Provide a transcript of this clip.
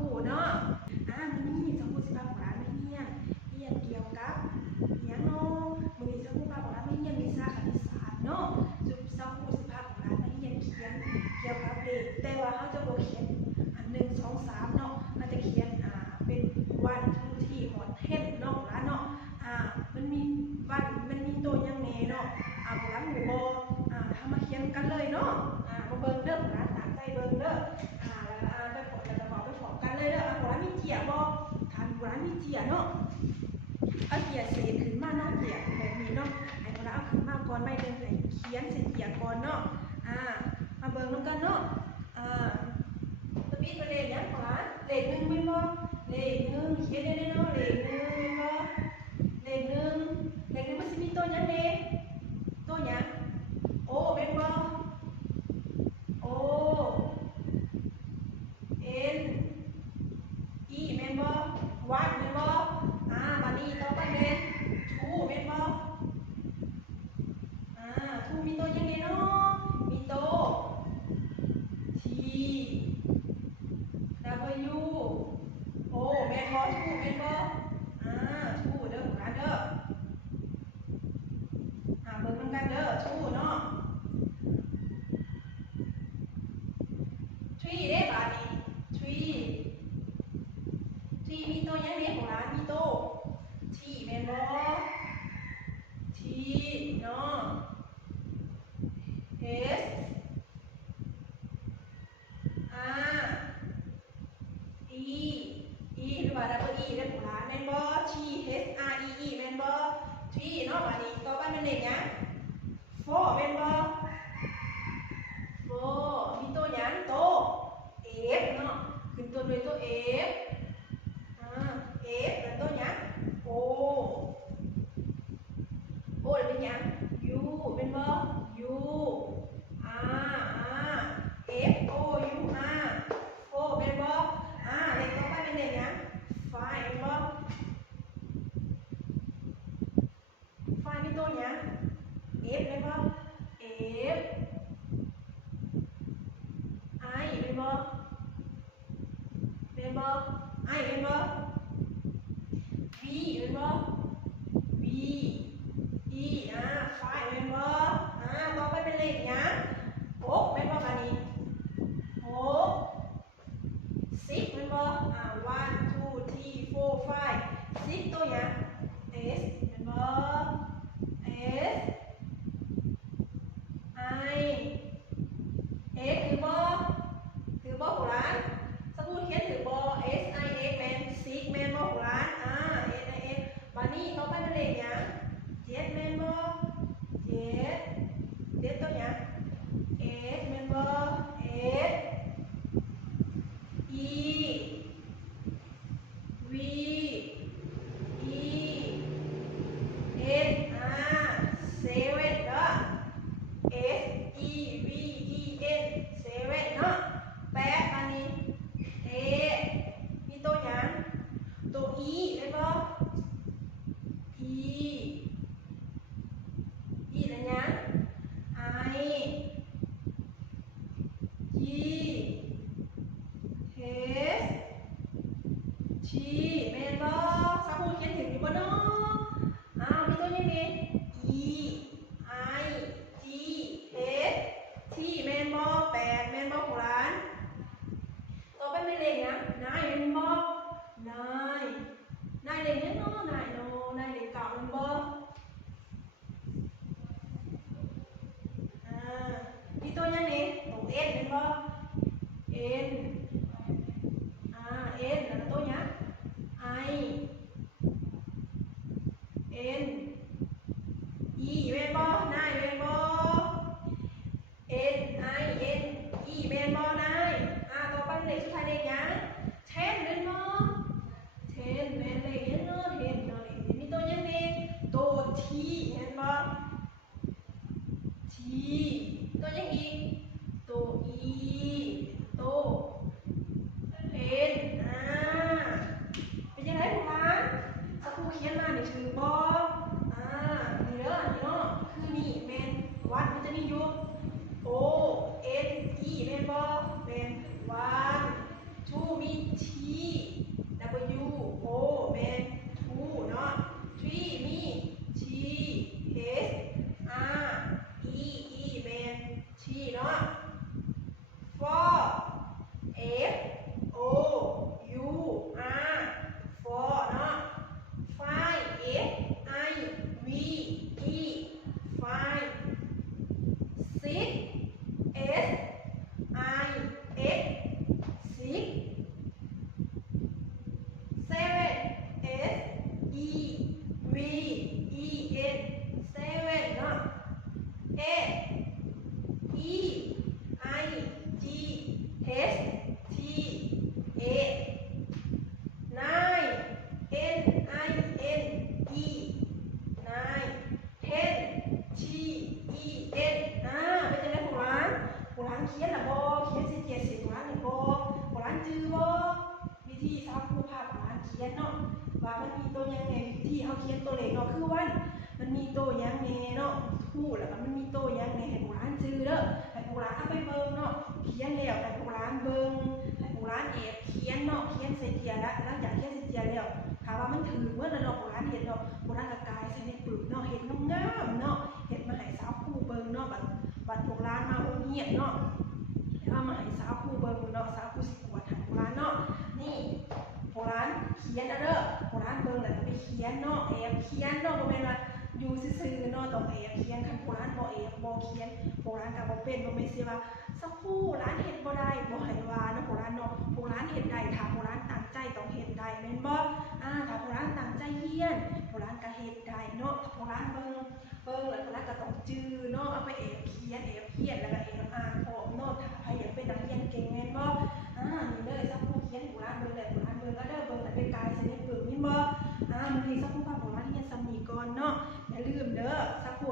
คู่เนาะมื้อนี้สักคู่สิพาของร้านมาเฮียนเกี่ยวกับหยังเนาะมื้อนี้สักคู่พาของร้านมาเฮียนวิชาคณิตศาสตร์เนาะสักคู่สิพาของร้านมาเฮียนเขียนเกี่ยวกับเลขแต่ว่าเขาจะบ่เขียน1 2 3เนาะมันจะเขียนเป็นวันที่ฮอดเฮ็ดเนาะร้านเนาะมันมีวันมันมีตัวยังแน่เนาะของร้านหมู่บ่ทำมาเขียนกันเลยเนาะมาเบิ่งเด้อของร้านตั้งใจเบิ่งเด้อแล้วจะบอกไปพร้อมกันเลยเด้อของร้านมีเจียบ่ทานของร้านมีเจียเนาะเอาเจียเศษขึ้นมาเนาะเจียแบบนี้เนาะให้ของร้านเอาขึ้นมาก่อนไม่เดินให้เขียนเศษเจียก่อนเนาะมาเบิ่งนำกันเนาะสปีดไปเลขหยังของร้านเลข1แม่นบ่เลข1เขียนได้เนาะเลข1แม่นบ่เลข1มันสิมีตัวหยังแน่ตัวหยังโอ้แม่นบ่โอเอ็นอีแม่นบ่วันแม่นบ่บัดนี้ต่อไปแม่นทูแม่นบ่ทูมีตัวหยังแน่เนาะมีตัว T W O แม่นบ่ทูแม่นบ่ทูเด้อของร้านเด้อเบิ่งนำกันเด้อทูเนาะ3เด้บาดนี้3มีตัวหยังเด้ของร้านมีตัว T แม่นบ่ T เนาะ S R E หรือว่า double E เด้อของร้านแม่นบ่ T H R E E แม่นบ่3เนาะบาดนี้ต่อไปมันเลขหยัง4แม่นบ่มีตัวหยังตัว F เนาะขึ้นต้นด้วยตัว F F แล้วตัวหยัง O แล้วเป็นหยัง U เป็นบ่ U R F O U R โอเป็นบ่เลขต่อไปเป็นเลขหยัง5เป็นบ่5มีตัวหยัง F เป็นบ่ F I เป็นบ่I เป็นบ่ V เป็นบ่ V E 5เป็นบ่ต่อไปเป็นเลขหยัง6เป็นบ่บัดนี้6 6เป็นบ่1 2 3 4 5 6ตัวหยัง S เป็นบ่ S I X ถือบ่ของร้านสมุดเขียนถือบ่ S I X แม่น6แม่นบ่ของร้าน S I X บัดนี้ต่อไปเป็นเลขหยัง7แม่นบ่7ตัวหยัง S แม่นบ่ S E V E N 7เด้อ S E V E N 7เนาะ8อันนี้ A มีตัวหยังตัว E ได้บ่ E แล้วหยัง I G H T แม่นบ่สักครู่เขียนถึงอยู่บ่เนาะมีตัวหยังนี่ E I G H T แม่นบ่8แม่นบ่ของร้านต่อไปเป็นเลขหยัง9แม่นบ่9เลขหยังเนาะ9เลข9แม่นบ่มีตัวหยังนี่ตัว N เป็นบ่ N N แล้วตัวหยัง I N E เป็นบ่นายเป็นบ่ N I N E เป็นบ่นายต่อไปเลขสุดท้ายเลขหยัง10เป็นบ่10แม่นเลขหยังเนาะ10เนาะมีตัวหยังนี่ตัว T เห็นบ่ T ตัวหยังอีกตัว E ตัว N เป็นยังไงพวกมันสักครู่เขียนมานี่ถือบ่นี่เด้อนี่เนาะคือนี่แม่นวัดมันจะมีอยู่ O N E แม่นบ่แม่น1 2มี T tree W O เป็นทูเนาะ tree มี T H R E E เป็น tree เนาะ for F O U R for เนาะ five F I V E five six S I X six seven S E V E N seven เนาะ eight E I G H T eight nine N I N E nine ten T E N เป็นจังได๋ผู้หลานเขียนล่ะบ่เขียนสิเกียรติสิผู้หลานนี่บ่ผู้หลานจื้อบ่วิธีสาวครูพาผู้หลานเขียนเนาะว่ามันมีตัวหยังแหน่วิธีเฮาเขียนตัวเลขเนาะคือวันมันมีตัวหยังแหน่เนาะฮู้แล้วก็มันมีตัวหยังแหน่ให้ผู้หลานจื้อเด้อให้ผู้หลานเอาไปเบิ่งเนาะเขียนแล้วให้ผู้หลานเบิ่งให้ผู้หลานแอบเขียนเนาะเขียนใส่เทียนแล้วหลังจากเขียนใส่เทียนแล้วถ้าว่ามันถึงเมื่อนั้นเนาะผู้หลานเห็นเนาะผู้หลานก็กายใส่ในปึกเนาะเฮ็ดงามๆเนาะเฮ็ดมาให้สาวครูเบิ่งเนาะบัดผู้หลานมาโรงเรียนเนาะเอามาให้สาวครูเบิ่งเนาะสาวครูสิกวดให้ผู้หลานเนาะนี่ผู้หลานเขียนเอาเด้อผู้หลานเบิ่งแล้วก็ไปเขียนเนาะแอบเขียนเนาะบ่แม่นว่าอยู่ซื่อๆเนาะต้องแอบเขียนคันผู้หลานบ่แอบบ่เขียนผู้หลานก็บ่เป็นบ่แม่นสิว่าสักครู่หลานเฮ็ดบ่ได้บ่ให้ว่าเนาะผู้หลานเนาะผู้หลานเฮ็ดได้ถ้าผู้หลานตั้งใจต้องเฮ็ดได้แม่นบ่ถ้าผู้หลานตั้งใจเรียนผู้หลานก็เฮ็ดได้เนาะถ้าผู้หลานเบิ่งแล้วผู้หลานก็ต้องจื้อเนาะเอาไปแอบเขียนแล้วก็แอบอ่านพร้อมเนาะถ้าใครอยากเป็นนักเรียนเก่งแม่นบ่นี่เลยสักครู่เขียนผู้หลานเบิ่งแล้วผู้หลานเบิ่งก็เด้อเบิ่งแล้วไปกายใส่ในปึกแม่นบ่มื้อนี้สักครู่พาผู้หลานเรียนสำนีก่อนเนาะอย่าลืมเด้อสักครู่